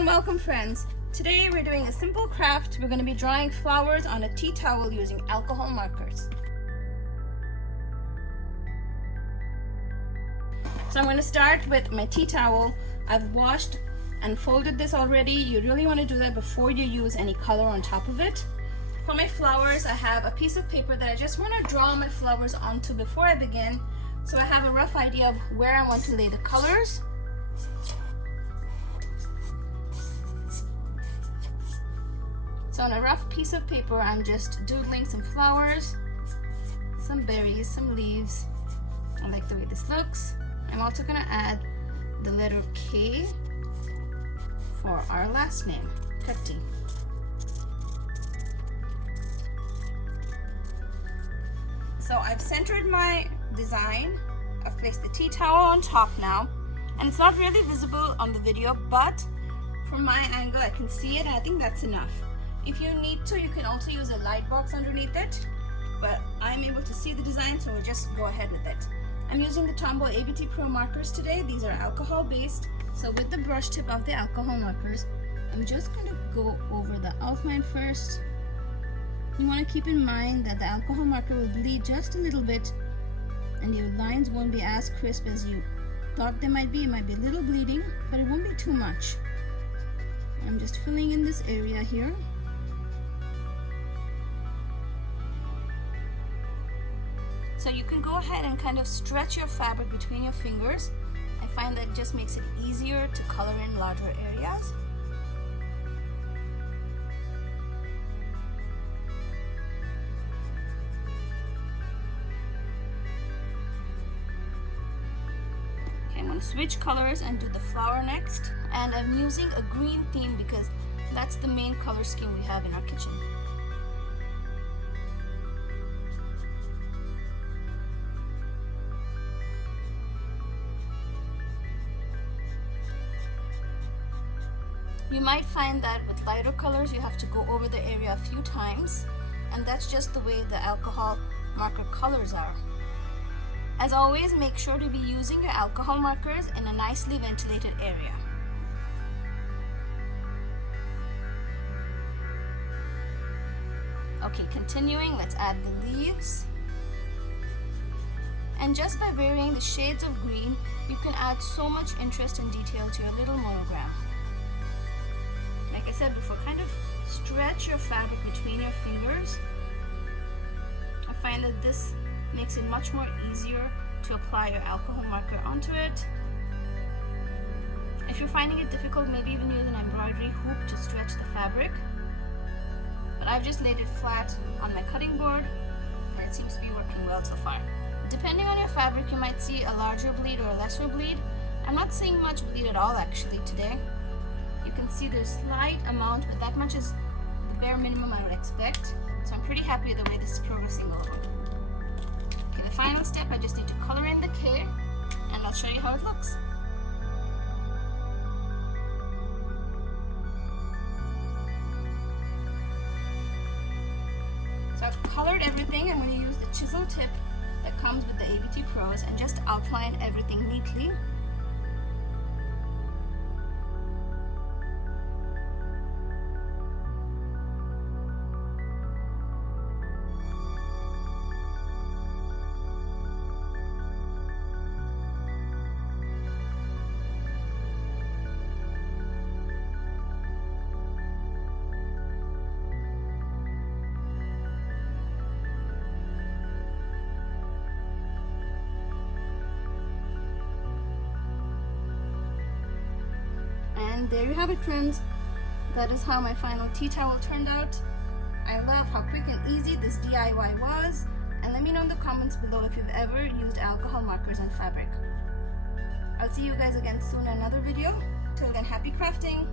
and welcome friends. Today we're doing a simple craft. We're going to be drawing flowers on a tea towel using alcohol markers. So I'm going to start with my tea towel. I've washed and folded this already. You really want to do that before you use any color on top of it. For my flowers, I have a piece of paper that I just want to draw my flowers onto before I begin. So I have a rough idea of where I want to lay the colors. So on a rough piece of paper, I'm just doodling some flowers, some berries, some leaves. I like the way this looks. I'm also going to add the letter K for our last name, Katti. So I've centered my design. I've placed the tea towel on top now, and it's not really visible on the video, but from my angle I can see it, and I think that's enough. If you need to, you can also use a light box underneath it, but I'm able to see the design, so we'll just go ahead with it. I'm using the Tombow ABT Pro markers today. These are alcohol based, so with the brush tip of the alcohol markers, I'm just going to go over the outline first. You want to keep in mind that the alcohol marker will bleed just a little bit, and your lines won't be as crisp as you thought they might be. It might be a little bleeding, but it won't be too much. I'm just filling in this area here. So you can go ahead and kind of stretch your fabric between your fingers. I find that it just makes it easier to color in larger areas. Okay, I'm going to switch colors and do the flower next. And I'm using a green theme because that's the main color scheme we have in our kitchen. You might find that with lighter colors you have to go over the area a few times, and that's just the way the alcohol marker colors are. As always, make sure to be using your alcohol markers in a nicely ventilated area. Okay, continuing, let's add the leaves. And just by varying the shades of green, you can add so much interest and detail to your little monogram. Like I said before, kind of stretch your fabric between your fingers. I find that this makes it much more easier to apply your alcohol marker onto it. If you're finding it difficult, maybe even use an embroidery hoop to stretch the fabric. But I've just laid it flat on my cutting board, and it seems to be working well so far. Depending on your fabric, you might see a larger bleed or a lesser bleed. I'm not seeing much bleed at all actually today. You can see there's a slight amount, but that much is the bare minimum I would expect. So I'm pretty happy with the way this is progressing along. Okay, the final step, I just need to color in the K, and I'll show you how it looks. So I've colored everything. I'm going to use the chisel tip that comes with the ABT Pros and just outline everything neatly. And there you have it, friends. That is how my final tea towel turned out. I love how quick and easy this DIY was, and let me know in the comments below if you've ever used alcohol markers on fabric. I'll see you guys again soon in another video. Till then, happy crafting!